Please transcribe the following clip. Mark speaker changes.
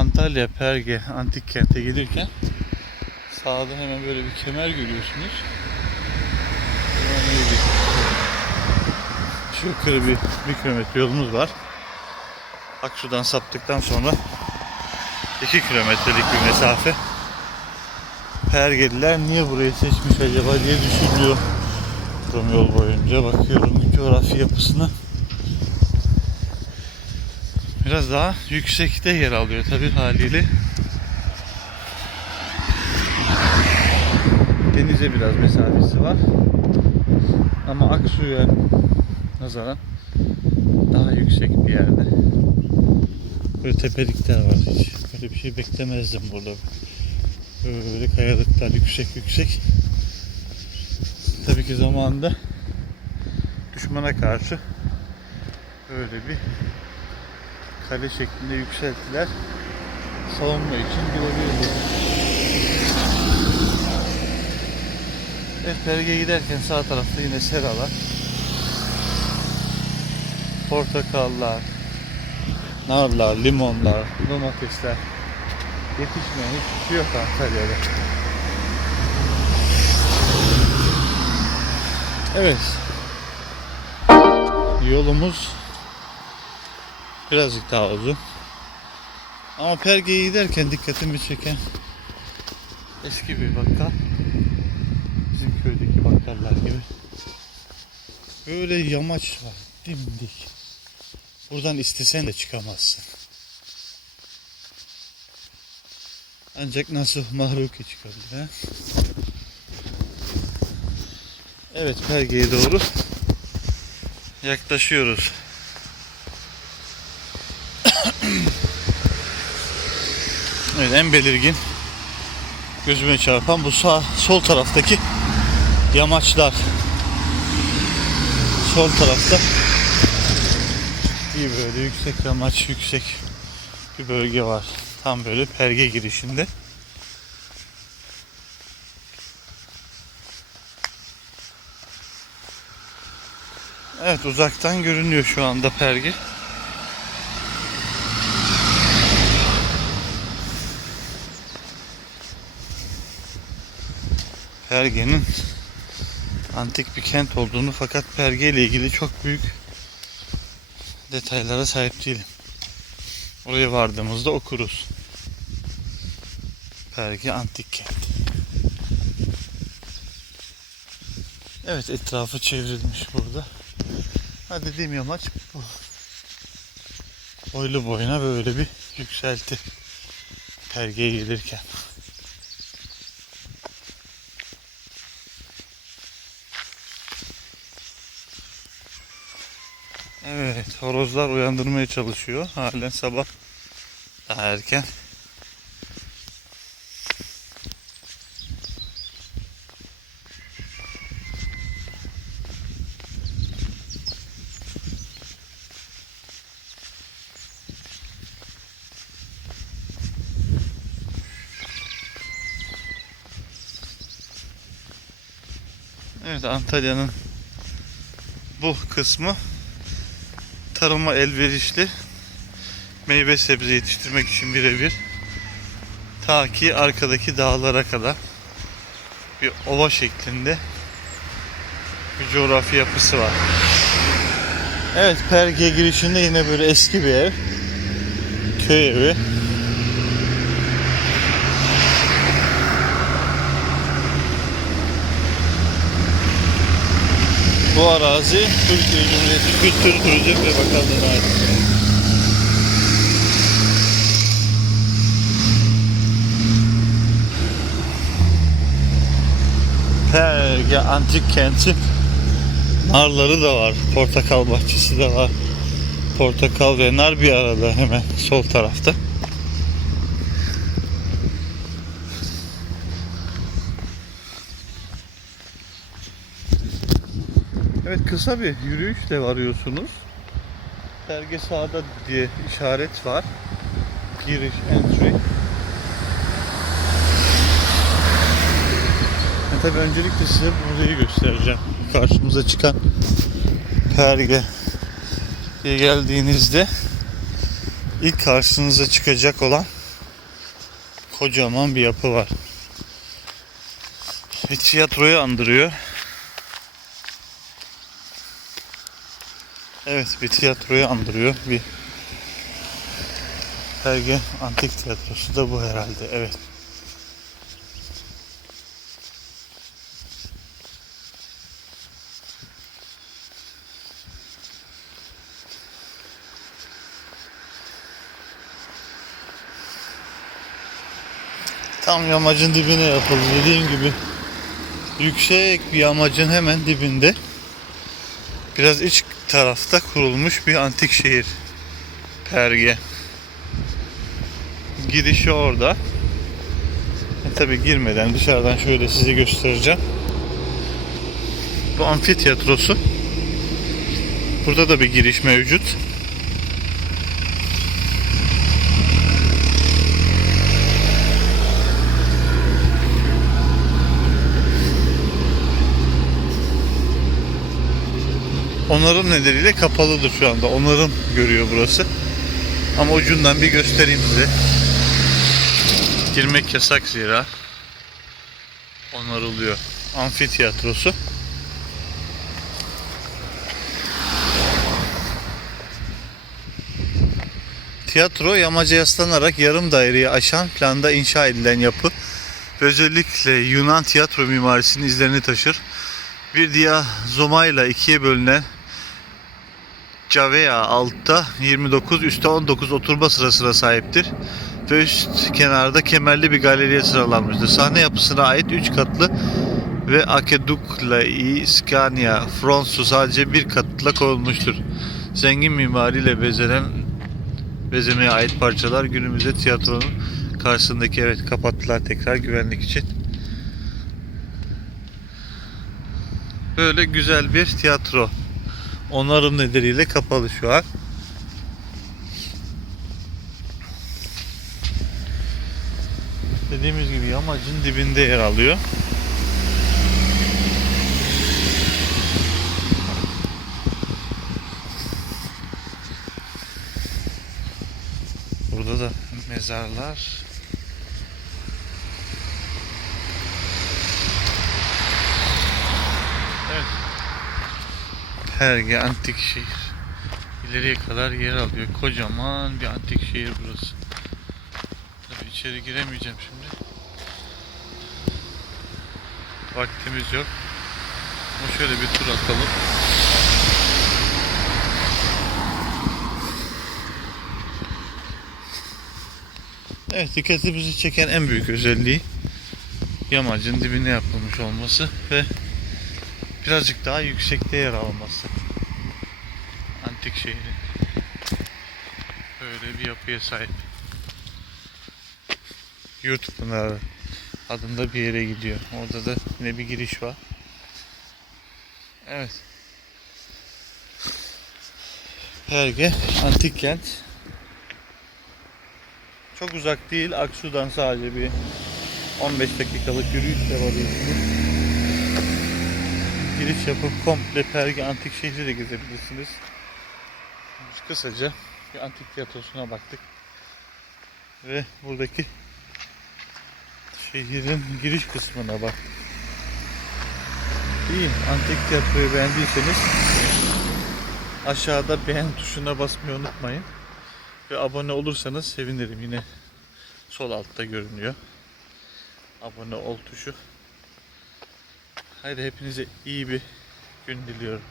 Speaker 1: Antalya Perge Antik Kent'e gelirken sağda hemen böyle bir kemer görüyorsunuz. Şu yukarı bir, bir kilometre yolumuz var. Aksu'dan saptıktan sonra 2 kilometrelik bir mesafe. Pergeliler niye burayı seçmiş acaba diye düşünüyor. Yol boyunca bakıyorum coğrafi yapısına. Biraz daha yüksekte yer alıyor tabi haliyle. Denize biraz mesafesi var. Ama Aksu'ya nazaran daha yüksek bir yerde. Böyle tepelikler var hiç. Böyle bir şey beklemezdim burada. Böyle kayalıklar yüksek yüksek. Tabii ki zamanında düşmana karşı öyle bir kale şeklinde yükselttiler. Savunma için girebilirdi. Perge'ye giderken sağ tarafta yine seralar. Portakallar, narlar, limonlar, domatesler. Yetişmeyen hiçbir şey yok Antalya'da. Evet. Yolumuz birazcık daha uzun. Ama Perge'ye giderken dikkatimi çeken eski bir bakkal. Bizim köydeki bakkallar gibi. Böyle yamaç var. Dimdik. Buradan istesen de çıkamazsın. Ancak nasıl mahruki çıkabilir ha? Evet Perge'ye doğru yaklaşıyoruz. Evet en belirgin gözüme çarpan bu sağ sol taraftaki yamaçlar. Sol tarafta bir böyle yüksek yamaç yüksek bir bölge var. Tam böyle perge girişinde. Evet uzaktan görünüyor şu anda perge. Perge'nin antik bir kent olduğunu fakat Perge ile ilgili çok büyük detaylara sahip değilim. Oraya vardığımızda okuruz. Perge antik kent. Evet etrafı çevrilmiş burada. Ha dediğim yamaç bu. Boylu boyuna böyle bir yükselti. Pergeye gelirken. Evet, horozlar uyandırmaya çalışıyor. Halen sabah daha erken. Evet Antalya'nın bu kısmı tarıma elverişli meyve sebze yetiştirmek için birebir ta ki arkadaki dağlara kadar bir ova şeklinde bir coğrafi yapısı var. Evet Perge girişinde yine böyle eski bir ev. Köy evi. Bu arazi Türkiye Cumhuriyeti Kültür Turizm ve Bakanlığı'na ait. Perge Antik Kenti narları da var. Portakal bahçesi de var. Portakal ve nar bir arada hemen sol tarafta. Evet kısa bir yürüyüşle varıyorsunuz. Perge sağda diye işaret var. Giriş, entry. E tabi öncelikle size burayı göstereceğim. Karşımıza çıkan Perge diye geldiğinizde ilk karşınıza çıkacak olan kocaman bir yapı var. Bir tiyatroyu andırıyor. Evet bir tiyatroyu andırıyor. Bir Perge Antik Tiyatrosu da bu herhalde. Evet. Tam yamacın dibine yapıldı. Dediğim gibi yüksek bir yamacın hemen dibinde biraz iç tarafta kurulmuş bir antik şehir. Perge. Girişi orada. E, tabi girmeden dışarıdan şöyle size göstereceğim. Bu amfi tiyatrosu. Burada da bir giriş mevcut. Onarım nedeniyle kapalıdır şu anda. Onarım görüyor burası. Ama ucundan bir göstereyim size. Girmek yasak zira. Onarılıyor. Amfi tiyatrosu. Tiyatro yamaca yaslanarak yarım daireyi aşan planda inşa edilen yapı özellikle Yunan tiyatro mimarisinin izlerini taşır. Bir diazomayla ikiye bölünen Cavea altta 29, üstte 19 oturma sırasına sahiptir. Ve üst kenarda kemerli bir galeriye sıralanmıştır. Sahne yapısına ait 3 katlı ve Akedukla Scania Fronsu sadece bir katla konulmuştur. Zengin mimariyle bezenen bezemeye ait parçalar günümüzde tiyatronun karşısındaki evet kapattılar tekrar güvenlik için. Böyle güzel bir tiyatro onarım nedeniyle kapalı şu an. Dediğimiz gibi yamacın dibinde yer alıyor. Burada da mezarlar. Evet. Perge antik şehir. İleriye kadar yer alıyor. Kocaman bir antik şehir burası. Tabii içeri giremeyeceğim şimdi. Vaktimiz yok. Ama şöyle bir tur atalım. Evet dikkatimizi çeken en büyük özelliği yamacın dibine yapılmış olması ve birazcık daha yüksekte yer alması. Antik şehrin. Böyle bir yapıya sahip. Yurt Pınarı adında bir yere gidiyor. Orada da yine bir giriş var. Evet. Perge antik kent. Çok uzak değil. Aksu'dan sadece bir 15 dakikalık yürüyüşle varıyorsunuz. Giriş yapıp komple Perge antik şehri de gezebilirsiniz. Biz kısaca bir antik tiyatrosuna baktık. Ve buradaki şehrin giriş kısmına baktık. İyi, antik tiyatroyu beğendiyseniz aşağıda beğen tuşuna basmayı unutmayın. Ve abone olursanız sevinirim. Yine sol altta görünüyor. Abone ol tuşu. Haydi hepinize iyi bir gün diliyorum.